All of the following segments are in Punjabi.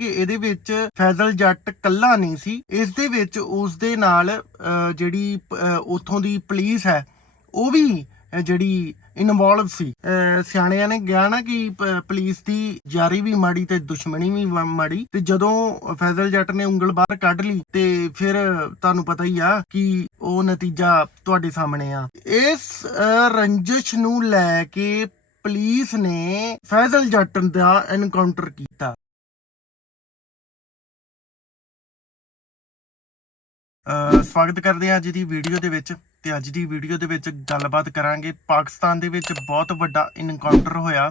ਕਿ ਇਹਦੇ ਵਿੱਚ ਫੈਜ਼ਲ ਜੱਟ ਕੱਲਾ ਨਹੀਂ ਸੀ। ਇਸ ਦੇ ਵਿੱਚ ਉਸ ਦੇ ਨਾਲ ਜਿਹੜੀ ਅਹ, ਦੀ ਪੁਲਿਸ ਹੈ ਉਹ ਵੀ ਜਿਹੜੀ ਇਨਵੋਲਵ ਸੀ। ਸਿਆਣਿਆਂ ਨੇ ਕਿਹਾ ਨਾ ਕਿ ਪੁਲਿਸ ਦੀ ਜਾਰੀ ਵੀ ਮਾੜੀ ਤੇ ਦੁਸ਼ਮਣੀ ਵੀ ਮਾੜੀ। ਤੇ ਜਦੋਂ ਫੈਜ਼ਲ ਜੱਟ ਨੇ ਉਂਗਲ ਬਾਹਰ ਕੱਢ ਲਈ ਤੇ ਫਿਰ ਤੁਹਾਨੂੰ ਪਤਾ ਹੀ ਆ ਕਿ ਉਹ ਨਤੀਜਾ ਤੁਹਾਡੇ ਸਾਹਮਣੇ ਆ। ਇਸ ਅਹ, ਰੰਜਿਸ਼ ਨੂੰ ਲੈ ਕੇ ਪੁਲਿਸ ਨੇ ਫੈਜ਼ਲ ਜੱਟ ਦਾ ਐਨਕਾਊਂਟਰ ਕੀਤਾ। ਸਵਾਗਤ ਕਰਦੇ ਹਾਂ ਅੱਜ ਦੀ ਵੀਡੀਓ ਦੇ ਵਿੱਚ ਤੇ ਅੱਜ ਦੀ ਵੀਡੀਓ ਦੇ ਵਿੱਚ ਗੱਲਬਾਤ ਕਰਾਂਗੇ ਪਾਕਿਸਤਾਨ ਦੇ ਵਿੱਚ ਬਹੁਤ ਵੱਡਾ ਇਨਕਾਊਂਟਰ ਹੋਇਆ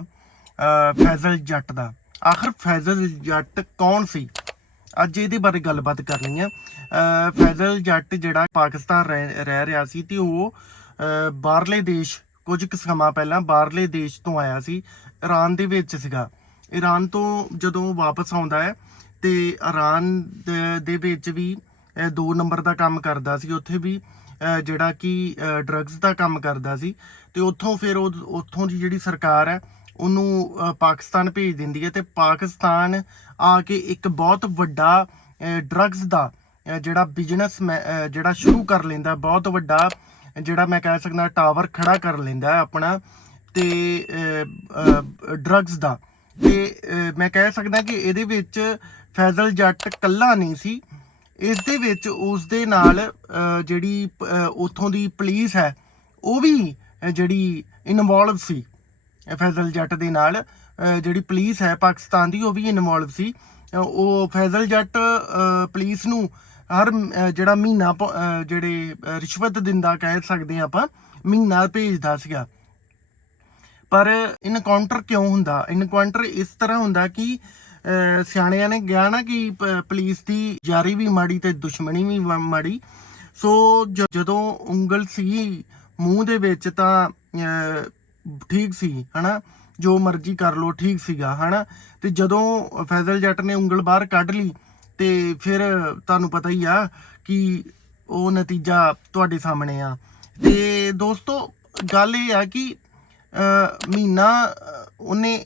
ਫੈਜ਼ਲ ਜੱਟ ਦਾ। ਆਖਰ ਫੈਜ਼ਲ ਜੱਟ ਕੌਣ ਸੀ? ਅੱਜ ਇਹਦੇ ਬਾਰੇ ਗੱਲਬਾਤ ਕਰਨੀ ਹੈ। ਫੈਜ਼ਲ ਜੱਟ ਜਿਹੜਾ ਪਾਕਿਸਤਾਨ ਰਹਿ ਰਹਿ ਰਿਹਾ ਸੀ ਤੇ ਉਹ ਬਾਹਰਲੇ ਦੇਸ਼ ਕੁਝ ਕੁ ਸਮਾਂ ਪਹਿਲਾਂ ਬਾਹਰਲੇ ਦੇਸ਼ ਤੋਂ ਆਇਆ ਸੀ ਈਰਾਨ ਦੇ ਵਿੱਚ ਸੀਗਾ। ਈਰਾਨ ਤੋਂ ਜਦੋਂ ਵਾਪਸ ਆਉਂਦਾ ਹੈ ਤੇ ਈਰਾਨ ਦੇ ਵਿੱਚ ਵੀ ਅਹ ਦੋ ਨੰਬਰ ਦਾ ਕੰਮ ਕਰਦਾ ਸੀ। ਉੱਥੇ ਵੀ ਜਿਹੜਾ ਕਿ ਡਰੱਗਸ ਦਾ ਕੰਮ ਕਰਦਾ ਸੀ। ਤੇ ਉੱਥੋਂ ਫਿਰ ਉਹ, ਉੱਥੋਂ ਦੀ ਜਿਹੜੀ ਸਰਕਾਰ ਹੈ, ਉਹਨੂੰ ਪਾਕਿਸਤਾਨ ਭੇਜ ਦਿੰਦੀ ਹੈ ਤੇ ਪਾਕਿਸਤਾਨ ਆ ਕੇ ਇੱਕ ਬਹੁਤ ਵੱਡਾ ਡਰੱਗਸ ਦਾ ਜਿਹੜਾ ਬਿਜ਼ਨਸ ਜਿਹੜਾ ਸ਼ੁਰੂ ਕਰ ਲੈਂਦਾ, ਬਹੁਤ ਵੱਡਾ, ਜਿਹੜਾ ਮੈਂ ਕਹਿ ਸਕਦਾ ਟਾਵਰ ਖੜਾ ਕਰ ਲੈਂਦਾ ਆਪਣਾ ਤੇ ਡਰੱਗਸ ਦਾ। ਤੇ ਮੈਂ ਕਹਿ ਸਕਦਾ ਕਿ ਇਹਦੇ ਵਿੱਚ ਫੈਜ਼ਲ ਜੱਟ ਕੱਲਾ ਨਹੀਂ ਸੀ। ਇਸ ਦੇ ਵਿੱਚ ਉਸ ਦੇ ਨਾਲ ਜਿਹੜੀ ਅਹ, ਉੱਥੋਂ ਦੀ ਪੁਲਿਸ ਹੈ ਉਹ ਵੀ ਜਿਹੜੀ ਇਨਵੋਲਵ ਸੀ ਫੈਜ਼ਲ ਜੱਟ ਦੇ ਨਾਲ ਜਿਹੜੀ ਪੁਲਿਸ ਹੈ ਪਾਕਿਸਤਾਨ ਦੀ ਉਹ ਵੀ ਇਨਵੋਲਵ ਸੀ। ਉਹ ਫੈਜ਼ਲ ਜੱਟ ਅਹ, ਪੁਲਿਸ ਨੂੰ ਹਰ ਜਿਹੜਾ ਮਹੀਨਾ ਜਿਹੜੇ ਰਿਸ਼ਵਤ ਦਿੰਦਾ ਕਹਿ ਸਕਦੇ ਹਾਂ ਆਪਾਂ ਮਹੀਨਾ ਭੇਜਦਾ ਸੀਗਾ। ਪਰ ਇਨਕਾਊਂਟਰ ਕਿਉਂ ਹੁੰਦਾ? ਇਨਕਾਊਂਟਰ ਇਸ ਤਰ੍ਹਾਂ ਹੁੰਦਾ ਕਿ ਸਿਆਣਿਆਂ ਨੇ ਕਿਹਾ ਨਾ ਕਿ ਪੁਲਿਸ ਦੀ ਜਾਰੀ ਵੀ ਮਾੜੀ ਤੇ ਦੁਸ਼ਮਣੀ ਵੀ ਮਾੜੀ। ਸੋ ਜਦੋਂ ਉਂਗਲ ਸੀ ਮੂੰਹ ਦੇ ਵਿੱਚ ਤਾਂ ਠੀਕ ਸੀ, ਹਨਾ? ਜੋ ਮਰਜ਼ੀ ਕਰ ਲੋ ਠੀਕ ਸੀਗਾ, ਹਨਾ? ਤੇ ਜਦੋਂ ਫੈਜ਼ਲ ਜੱਟ ਨੇ ਉਂਗਲ ਬਾਹਰ ਕੱਢ ਲਈ ਤੇ ਫਿਰ ਤੁਹਾਨੂੰ ਪਤਾ ਹੀ ਆ ਕਿ ਉਹ ਨਤੀਜਾ ਤੁਹਾਡੇ ਸਾਹਮਣੇ ਆ। ਤੇ ਦੋਸਤੋ, ਗੱਲ ਇਹ ਆ ਕਿ ਮਹੀਨਾ, ਅਹ ਉਹਨੇ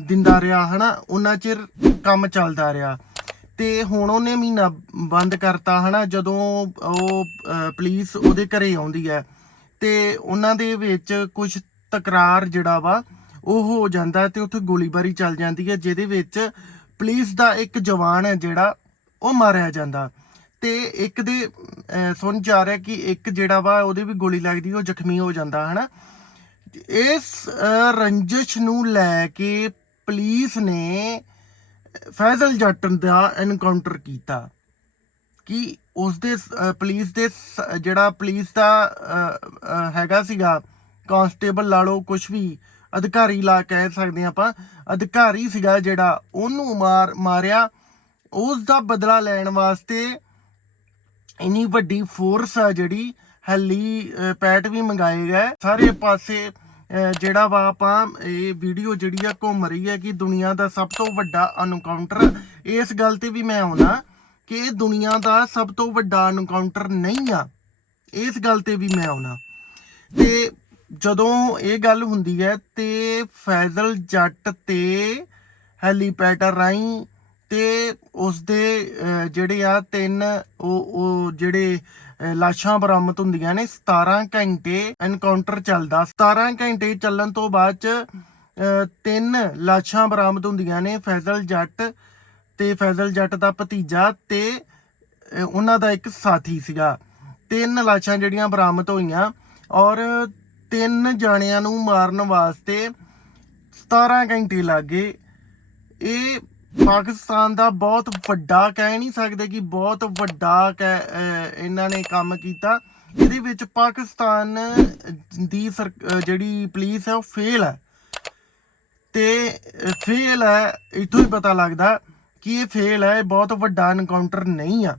ਦਿੰਦਾ ਰਿਹਾ, ਹਨਾ? ਉਹਨਾਂ ਚਿਰ ਕੰਮ ਚੱਲਦਾ ਰਿਹਾ। ਤੇ ਹੁਣ ਉਹਨੇ ਮਹੀਨਾ ਬੰਦ ਕਰਤਾ, ਹਨਾ? ਜਦੋਂ ਉਹ ਪੁਲਿਸ ਉਹਦੇ ਘਰੇ ਆਉਂਦੀ ਹੈ, ਤੇ ਉਹਨਾਂ ਦੇ ਵਿੱਚ ਕੁਝ ਤਕਰਾਰ ਜਿਹੜਾ ਵਾ, ਉਹ ਹੋ ਜਾਂਦਾ ਤੇ ਉੱਥੇ ਗੋਲੀਬਾਰੀ ਚੱਲ ਜਾਂਦੀ ਹੈ, ਜਿਹਦੇ ਵਿੱਚ ਪੁਲਿਸ ਦਾ ਇੱਕ ਜਵਾਨ ਹੈ ਜਿਹੜਾ, ਉਹ ਮਾਰਿਆ ਜਾਂਦਾ। ਤੇ ਇੱਕ ਦੇ ਸੁਣ ਜਾ ਰਿਹਾ ਕਿ ਇੱਕ ਜਿਹੜਾ ਵਾ, ਉਹਦੇ ਵੀ ਗੋਲੀ ਲੱਗਦੀ, ਉਹ ਜ਼ਖਮੀ ਹੋ ਜਾਂਦਾ, ਹਨਾ? ਇਸ ਅਹ, ਰੰਜਿਸ਼ ਨੂੰ ਲੈ ਕੇ ਪੁਲਿਸ ਨੇ ਫੈਜ਼ਲ ਜੱਟ ਦਾ ਐਨਕਾਊਂਟਰ ਕੀਤਾ। ਕਿ ਉਸ ਦੇ ਪੁਲਿਸ ਦੇ ਜਿਹੜਾ ਪੁਲਿਸ ਦਾ ਹੈਗਾ ਸੀਗਾ ਕਾਂਸਟੇਬਲ ਲਾ ਲਓ ਕੁਝ ਵੀ ਅਧਿਕਾਰੀ ਲਾ ਕਹਿ ਸਕਦੇ ਹਾਂ ਆਪਾਂ ਅਧਿਕਾਰੀ ਸੀਗਾ ਜਿਹੜਾ ਉਹਨੂੰ ਮਾਰ ਮਾਰਿਆ। ਉਸ ਦਾ ਬਦਲਾ ਲੈਣ ਵਾਸਤੇ ਇੰਨੀ ਵੱਡੀ ਫੋਰਸ ਆ ਜਿਹੜੀ ਹੈਲੀ ਪੈਟ ਵੀ ਮੰਗਾਏ ਗਏ। ਸਾਰੇ ਪਾਸੇ ਜਿਹੜਾ ਵਾ ਆਪਾਂ ਇਹ ਵੀਡੀਓ ਜਿਹੜੀ ਆ ਘੁੰਮ ਰਹੀ ਹੈ ਕਿ ਦੁਨੀਆ ਦਾ ਸਭ ਤੋਂ ਵੱਡਾ ਅਨਕਾਊਂਟਰ ਇਸ ਗੱਲ ਤੇ ਵੀ ਮੈਂ ਆਉਣਾ ਕਿ ਇਹ ਦੁਨੀਆ ਦਾ ਸਭ ਤੋਂ ਵੱਡਾ ਅਨਕਾਊਂਟਰ ਨਹੀਂ ਆ, ਇਸ ਗੱਲ ਤੇ ਵੀ ਮੈਂ ਆਉਣਾ। ਤੇ ਜਦੋਂ ਇਹ ਗੱਲ ਹੁੰਦੀ ਹੈ ਤੇ ਫੈਜ਼ਲ ਜੱਟ ਤੇ ਹੈਲੀਪੈਟਰ ਰਾਹੀਂ ਤੇ ਉਸ ਦੇ ਜਿਹੜੇ ਆ ਤਿੰਨ, ਉਹ ਉਹ ਜਿਹੜੇ ਲਾਸ਼ਾਂ ਬਰਾਮਦ ਹੁੰਦੀਆਂ ਨੇ। 17 ਘੰਟੇ ਐਨਕਾਊਂਟਰ ਚੱਲਦਾ। 17 ਘੰਟੇ ਚੱਲਣ ਤੋਂ ਬਾਅਦ ਚ ਤਿੰਨ ਲਾਸ਼ਾਂ ਬਰਾਮਦ ਹੁੰਦੀਆਂ ਨੇ, ਫੈਜ਼ਲ ਜੱਟ ਤੇ ਫੈਜ਼ਲ ਜੱਟ ਦਾ ਭਤੀਜਾ ਤੇ ਉਹਨਾਂ ਦਾ ਇੱਕ ਸਾਥੀ ਸੀਗਾ। ਤਿੰਨ ਲਾਸ਼ਾਂ ਜਿਹੜੀਆਂ ਬਰਾਮਦ ਹੋਈਆਂ ਔਰ ਤਿੰਨ ਜਾਣਿਆਂ ਨੂੰ ਮਾਰਨ ਵਾਸਤੇ 17 ਘੰਟੇ ਲੱਗੇ ਇਹ ਪਾਕਿਸਤਾਨ ਦਾ ਬਹੁਤ ਵੱਡਾ ਕਹਿ ਨਹੀਂ ਸਕਦੇ ਕਿ ਬਹੁਤ ਵੱਡਾ ਕਹਿ- ਇਹਨਾਂ ਨੇ ਕੰਮ ਕੀਤਾ। ਇਹਦੇ ਵਿੱਚ ਪਾਕਿਸਤਾਨ ਦੀ ਸਰ- ਜਿਹੜੀ ਪੁਲਿਸ ਹੈ, ਉਹ ਫੇਲ ਹੈ। ਤੇ ਫੇਲ ਹੈ, ਇਥੋਂ ਹੀ ਪਤਾ ਲੱਗਦਾ ਕਿ ਇਹ ਫੇਲ ਹੈ, ਇਹ ਬਹੁਤ ਵੱਡਾ ਐਨਕਾਊਂਟਰ ਨਹੀਂ ਆ।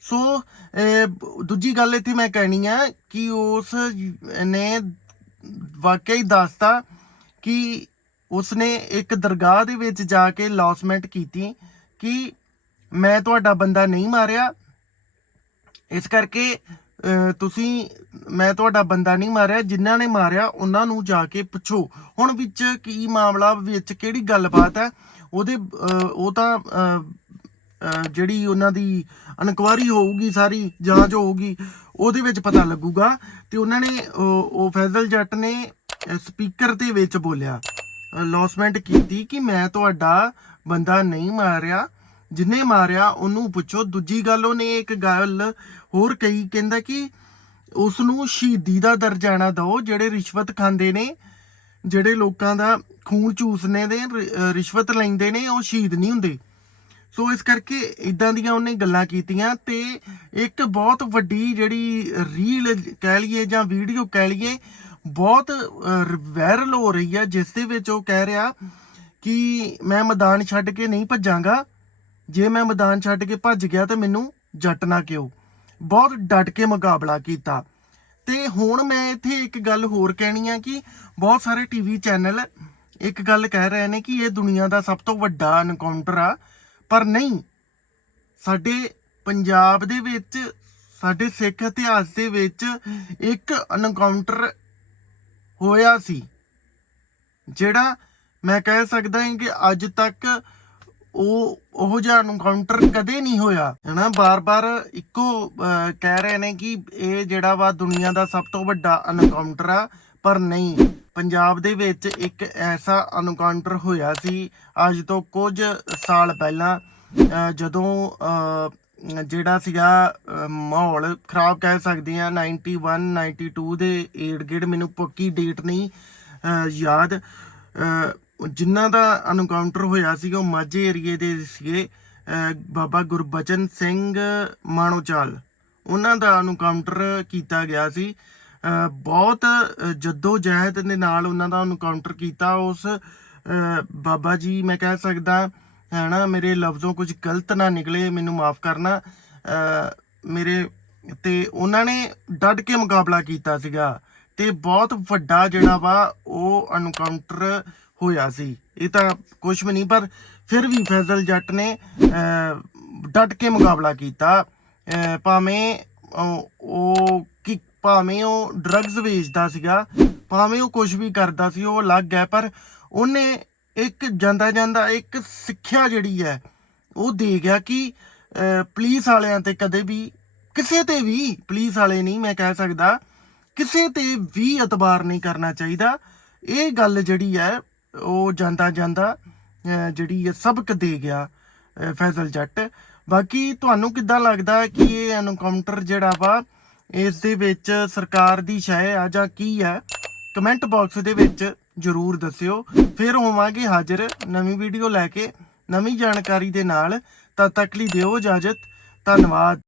ਸੋ ਦੂਜੀ ਗੱਲ ਇੱਥੇ ਮੈਂ ਕਹਿਣੀ ਹੈ ਕਿ ਉਸ ਨੇ ਵਾਕਿਆ ਹੀ ਦੱਸਤਾ ਕਿ ਉਸਨੇ ਇੱਕ ਦਰਗਾਹ ਦੇ ਵਿੱਚ ਜਾ ਕੇ ਲੌਸਮੈਂਟ ਕੀਤੀ ਕਿ ਮੈਂ ਤੁਹਾਡਾ ਬੰਦਾ ਨਹੀਂ ਮਾਰਿਆ। ਇਸ ਕਰਕੇ ਤੁਸੀਂ, ਮੈਂ ਤੁਹਾਡਾ ਬੰਦਾ ਨਹੀਂ ਮਾਰਿਆ। ਜਿਨ੍ਹਾਂ ਨੇ ਮਾਰਿਆ, ਉਹਨਾਂ ਨੂੰ ਜਾ ਕੇ ਪੁੱਛੋ। ਹੁਣ ਵਿੱਚ ਕੀ ਮਾਮਲਾ, ਵਿੱਚ ਕਿਹੜੀ ਗੱਲਬਾਤ ਹੈ? ਉਹਦੇ ਉਹ ਤਾਂ ਜਿਹੜੀ ਉਹਨਾਂ ਦੀ ਇਨਕੁਆਰੀ ਹੋਊਗੀ ਸਾਰੀ, ਜਾਂਚ ਹੋਊਗੀ, ਉਹਦੇ ਵਿੱਚ ਪਤਾ ਲੱਗੂਗਾ। ਤੇ ਉਹਨਾਂ ਨੇ ਉਹ ਫੈਜ਼ਲ ਜੱਟ ਨੇ ਸਪੀਕਰ ਦੇ ਵਿੱਚ ਬੋਲਿਆ। ਲੌਸਮੈਂਟ ਕੀਤੀ ਕਿ ਮੈਂ ਤੁਹਾਡਾ ਬੰਦਾ ਨਹੀਂ ਮਾਰਿਆ। ਜਿੰਨੇ ਮਾਰਿਆ, ਉਹਨੂੰ ਪੁੱਛੋ। ਦੂਜੀ ਗੱਲ, ਉਹਨੇ ਇੱਕ ਗੱਲ ਹੋਰ ਕਹੀ, ਕਹਿੰਦਾ ਕਿ ਉਸ ਨੂੰ ਸ਼ਹੀਦੀ ਦਾ ਦਰਜਾ ਨਾ ਦਿਓ, ਜਿਹੜੇ ਰਿਸ਼ਵਤ ਖਾਂਦੇ ਨੇ, ਜਿਹੜੇ ਲੋਕਾਂ ਦਾ ਖੂਨ ਚੂਸਨੇ ਦੇ ਰਿਸ਼ਵਤ ਲੈਂਦੇ ਨੇ, ਉਹ ਸ਼ਹੀਦ ਨਹੀਂ ਹੁੰਦੇ। ਸੋ ਇਸ ਕਰਕੇ ਇਦਾਂ ਦੀਆਂ ਉਹਨੇ ਗੱਲਾਂ ਕੀਤੀਆਂ ਤੇ ਇੱਕ ਬਹੁਤ ਵੱਡੀ ਜਿਹੜੀ ਰੀਲ ਕਹਿ ਲਈਏ ਜਾਂ ਵੀਡੀਓ ਕਹਿ ਲਈਏ ਬਹੁਤ ਵਾਇਰਲ ਹੋ ਰਹੀ ਹੈ ਜਿਸ ਦੇ ਵਿੱਚ ਉਹ ਕਹਿ ਰਿਹਾ ਕਿ ਮੈਂ ਮੈਦਾਨ ਛੱਡ ਕੇ ਨਹੀਂ ਭੱਜਾਂਗਾ। ਜੇ ਮੈਂ ਮੈਦਾਨ ਛੱਡ ਕੇ ਭੱਜ ਗਿਆ ਤਾਂ ਮੈਨੂੰ ਜੱਟ ਨਾ ਕਿਉ। ਬਹੁਤ ਡਟ ਕੇ ਮੁਕਾਬਲਾ ਕੀਤਾ। ਤੇ ਹੁਣ ਮੈਂ ਇੱਥੇ ਇੱਕ ਗੱਲ ਹੋਰ ਕਹਿਣੀ ਆ ਕਿ ਬਹੁਤ ਸਾਰੇ ਟੀਵੀ ਚੈਨਲ ਇੱਕ ਗੱਲ ਕਹਿ ਰਹੇ ਨੇ ਕਿ ਇਹ ਦੁਨੀਆ ਦਾ ਸਭ ਤੋਂ ਵੱਡਾ ਐਨਕਾਊਂਟਰ ਆ। ਪਰ ਨਹੀਂ, ਸਾਡੇ ਪੰਜਾਬ ਦੇ ਵਿੱਚ, ਸਾਡੇ ਸਿੱਖ ਇਤਿਹਾਸ ਦੇ ਵਿੱਚ ਇੱਕ ਐਨਕਾਊਂਟਰ ਹੋਇਆ ਸੀ। ਜਿਹੜਾ ਮੈਂ ਕਹਿ ਸਕਦਾ ਹਾਂ ਕਿ ਅੱਜ ਤੱਕ ਉਹ ਉਹ ਜਿਹਾ ਐਨਕਾਊਂਟਰ ਕਦੇ ਨਹੀਂ ਹੋਇਆ। ਹਨਾ ਬਾਰ-ਬਾਰ ਇੱਕੋ ਕਹਿ ਰਹੇ ਨੇ ਕਿ ਇਹ ਜਿਹੜਾ ਵਾ ਦੁਨੀਆ ਦਾ ਸਭ ਤੋਂ ਵੱਡਾ ਐਨਕਾਊਂਟਰ ਆ ਪਰ ਨਹੀਂ। ਪੰਜਾਬ ਦੇ ਵਿੱਚ ਇੱਕ ਐਸਾ ਐਨਕਾਊਂਟਰ ਹੋਇਆ ਸੀ ਅੱਜ ਤੋਂ ਕੁਝ ਸਾਲ ਪਹਿਲਾਂ ਅਹ, ਜਦੋਂ ਅਹ, ਜਿਹੜਾ ਸੀਗਾ ਮਾਹੌਲ ਖਰਾਬ ਕਹਿ ਸਕਦੇ ਆ 91 92 ਦੇ ਏਡ ਗੇੜ ਮੈਨੂੰ ਪੱਕੀ ਡੇਟ ਨਹੀਂ ਯਾਦ। ਜਿਨ੍ਹਾਂ ਦਾ ਅਨਕਾਊਂਟਰ ਹੋਇਆ ਸੀਗਾ ਉਹ ਮਾਝੇ ਏਰੀਏ ਦੇ ਸੀਗੇ ਬਾਬਾ ਗੁਰਬਚਨ ਸਿੰਘ ਮਾਣੋਚਾਲ। ਉਹਨਾਂ ਦਾ ਅਨਕਾਊਂਟਰ ਕੀਤਾ ਗਿਆ ਸੀ। ਬਹੁਤ ਜੱਦੋ ਜਹਿਦ ਦੇ ਨਾਲ ਉਹਨਾਂ ਦਾ ਅਨਕਾਊਂਟਰ ਕੀਤਾ। ਉਸ ਬਾਬਾ ਜੀ, ਮੈਂ ਕਹਿ ਸਕਦਾ ਹੈ ਨਾ ਮੇਰੇ ਲਫ਼ਜ਼ੋਂ ਕੁਝ ਗਲਤ ਨਾ ਨਿਕਲੇ ਮੈਨੂੰ ਮਾਫ ਕਰਨਾ। ਮੇਰੇ ਤੇ ਉਹਨਾਂ ਨੇ ਡਟ ਕੇ ਮੁਕਾਬਲਾ ਕੀਤਾ ਸੀਗਾ ਤੇ ਬਹੁਤ ਵੱਡਾ ਜਿਹੜਾ ਵਾ ਉਹ ਅਨਕਾਊਂਟਰ ਹੋਇਆ ਸੀ। ਇਹ ਤਾਂ ਕੁਝ ਵੀ ਨਹੀਂ ਪਰ ਫਿਰ ਵੀ ਫੈਜ਼ਲ ਜੱਟ ਨੇ ਅਹ, ਡਟ ਕੇ ਮੁਕਾਬਲਾ ਕੀਤਾ। ਭਾਵੇਂ ਉਹ- ਉਹ ਕਿ ਭਾਵੇਂ ਉਹ ਡਰੱਗਸ ਵੇਚਦਾ ਸੀਗਾ ਭਾਵੇਂ ਉਹ ਕੁਝ ਵੀ ਕਰਦਾ ਸੀ ਉਹ ਅਲੱਗ ਹੈ ਪਰ ਉਹਨੇ ਇੱਕ ਜਾਂਦਾ ਜਾਂਦਾ ਇੱਕ ਸਿੱਖਿਆ ਜਿਹੜੀ ਹੈ ਉਹ ਦੇ ਗਿਆ ਕਿ ਅਹ, ਪੁਲਿਸ ਵਾਲਿਆਂ ਤੇ ਕਦੇ ਵੀ ਕਿਸੇ ਤੇ ਵੀ ਪੁਲਿਸ ਵਾਲੇ ਨਹੀਂ ਮੈਂ ਕਹਿ ਸਕਦਾ ਕਿਸੇ ਤੇ ਵੀ ਇਤਬਾਰ ਨਹੀਂ ਕਰਨਾ ਚਾਹੀਦਾ। ਇਹ ਗੱਲ ਜਿਹੜੀ ਹੈ ਉਹ ਜਾਂਦਾ ਜਾਂਦਾ ਜਿਹੜੀ ਹੈ ਸਬਕ ਦੇ ਗਿਆ ਫੈਜ਼ਲ ਜੱਟ। ਬਾਕੀ ਤੁਹਾਨੂੰ ਕਿੱਦਾਂ ਲੱਗਦਾ ਕਿ ਇਹ ਐਨਕਾਊਂਟਰ ਜਿਹੜਾ ਵਾ ਇਸ ਦੇ ਵਿੱਚ ਸਰਕਾਰ ਦੀ ਸ਼ੈ ਆ ਜਾਂ ਕੀ ਹੈ? ਕਮੈਂਟ ਬਾਕਸ ਦੇ ਵਿੱਚ ਜਰੂਰ ਦੱਸਿਓ। ਫਿਰ ਹੋਵਾਂਗੇ ਹਾਜ਼ਰ। ਨਵੀਂ ਵੀਡੀਓ ਲੈ ਕੇ ਨਵੀਂ ਜਾਣਕਾਰੀ ਦੇ ਨਾਲ। ਤਦ ਤੱਕ ਲਈ ਦਿਓ ਇਜਾਜ਼ਤ। ਧੰਨਵਾਦ।